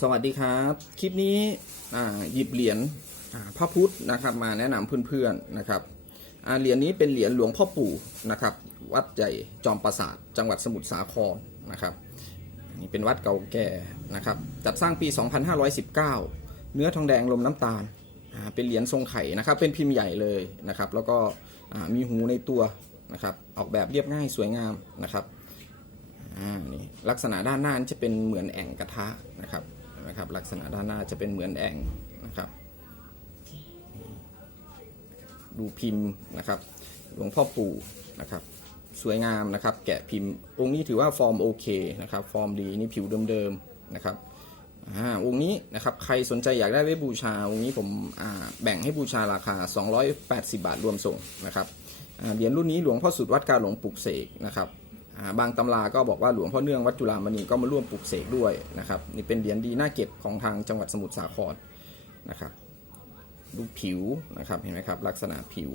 สวัสดีครับ คลิปนี้หยิบเหรียญพระพุทธนะครับ มาแนะนำเพื่อนๆนะครับเหรียญนี้เป็นเหรียญหลวงพ่อปู่นะครับ วัดใหญ่จอมปราสาทจังหวัดสมุทรสาครนะครับนี่เป็นวัดเก่าแก่นะครับ จัดสร้างปี 2519 เนื้อทองแดงลมน้ำตาลาเป็นเหรียญทรงไข่นะครับ เป็นพิมพ์ใหญ่เลยนะครับ แล้วก็มีหูในตัวนะครับออกแบบเรียบง่ายสวยงามนะครับนี่ลักษณะด้านหน้านจะเป็นเหมือนแอ่งกระทะนะครับ นะครับ ลักษณะด้านหน้าจะเป็นเหมือนแอ่งนะครับ ดูพิมพ์นะครับ หลวงพ่อปู่นะครับ สวยงามนะครับ แกะพิมพ์ องค์นี้ถือว่าฟอร์มโอเคนะครับ ฟอร์มดีนี่ผิวเดิมๆนะครับอ่าองค์นี้นะครับใครสนใจอยากได้ไว้บูชาองค์นี้ผมอ่าแบ่งให้บูชาราคา 280 บาทรวมส่งนะครับเหรียญรุ่นนี้หลวงพ่อสุดวัดกาหลวงปลุกเสกนะครับ บางตำราก็บอกว่าหลวงพ่อเนื่องวัดจุฬามณีก็มาร่วมปลุกเสกด้วยนะครับนี่เป็นเหรียญดีน่าเก็บของทางจังหวัดสมุทรสาครนะครับดูผิวนะครับเห็นไหมครับลักษณะผิว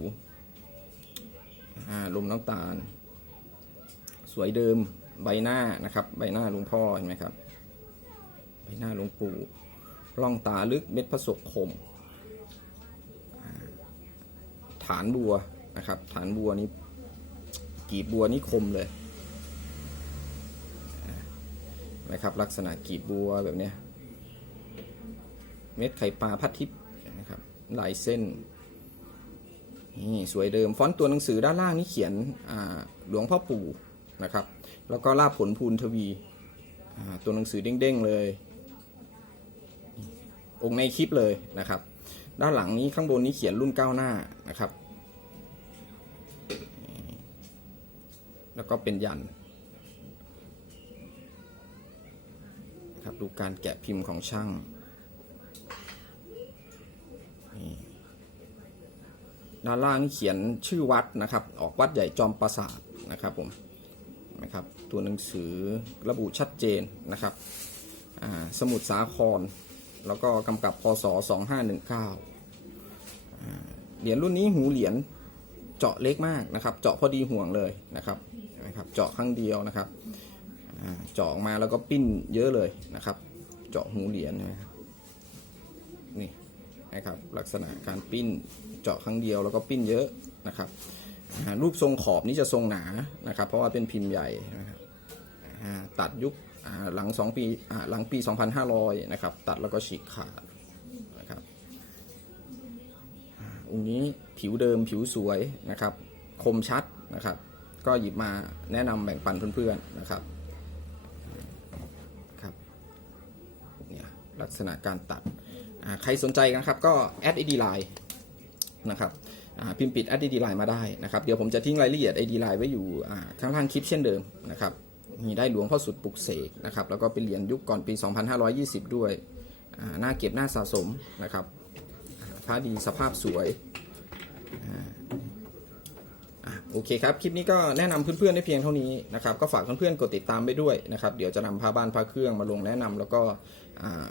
อ่าลมน้ำตาล สวยเดิมใบหน้านะครับ ใบหน้าหลวงพ่อเห็นไหมครับ ใบหน้าหลวงปู่ร่องตาลึกเม็ดพระศกคม ฐานบัวนะครับ ฐานบัวนี้กีบบัวนี่คมเลย นะครับ ลักษณะกีบบัวแบบนี้เม็ดไข่ปลาพัดทิพย์นะครับลายเส้นนี่สวยเดิมฟอนต์ตัวหนังสือด้านล่างนี่เขียนหลวงพ่อปู่นะครับ แล้วก็ลาบผลพูนทวีตัวหนังสือเด้งๆเลย องค์ในคลิปเลยนะครับ ด้านหลังนี้ข้างบนนี้เขียนรุ่นก้าวหน้านะครับ แล้วก็เป็นยัน ดูการแกะพิมพ์ของช่างนี่ด้านล่างนี่เขียนชื่อวัดนะครับ ออกวัดใหญ่จอมปราสาทนะครับผมนะครับ ตัวหนังสือระบุชัดเจนนะครับ สมุดสาคร แล้วก็กำกับพศ 2519อ่าเหรียญรุ่นนี้หูเหรียญเจาะเล็กมากนะครับ เจาะพอดีห่วงเลยนะครับนไหมครับ เจาะครั้งเดียวนะครับ จาะมาแล้วก็ปิ้นเยอะเลยนะครับ เจาะหูเหรียญนะครับนี่นะครับลักษณะการปิ้นเจาะครั้งเดียวแล้วก็ปิ้นเยอะนะครับรูปทรงขอบนี้จะทรงหนานะครับ เพราะว่าเป็นพิมพ์ใหญ่นะครับตัดยุคหลัง2ปีหลังปี 2500 นะครับ ตัดแล้วก็ฉีกขาดนะครับอ่าองค์นี้ผิวเดิมผิวสวยนะครับ คมชัดนะครับ ก็หยิบมาแนะนำแบ่งปันเพื่อนๆนะครับเนี่ย ลักษณะการตัด ใครสนใจกันครับก็แอด ID Line นะครับพิมพ์ปิดแอด ID Line มาได้นะครับ เดี๋ยวผมจะทิ้งรายละเอียด ID Line ไว้อยู่ข้างล่างคลิปเช่นเดิมนะครับ มีได้หลวงพ่อสุดปลุกเสกนะครับ แล้วก็เป็นเหรียญยุคก่อนปี 2520 ด้วยอ่าน่าเก็บหน่าสะสมนะครับพระดีสภาพสวย โอเคครับ คลิปนี้ก็แนะนำเพื่อนๆได้เพียงเท่านี้นะครับ ก็ฝากเพื่อนๆกดติดตามไปด้วยนะครับ เดี๋ยวจะนำพาบ้านพาเครื่องมาลงแนะนำแล้วก็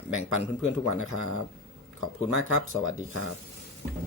แบ่งปันเพื่อนๆทุกวันนะครับ ขอบคุณมากครับ สวัสดีครับ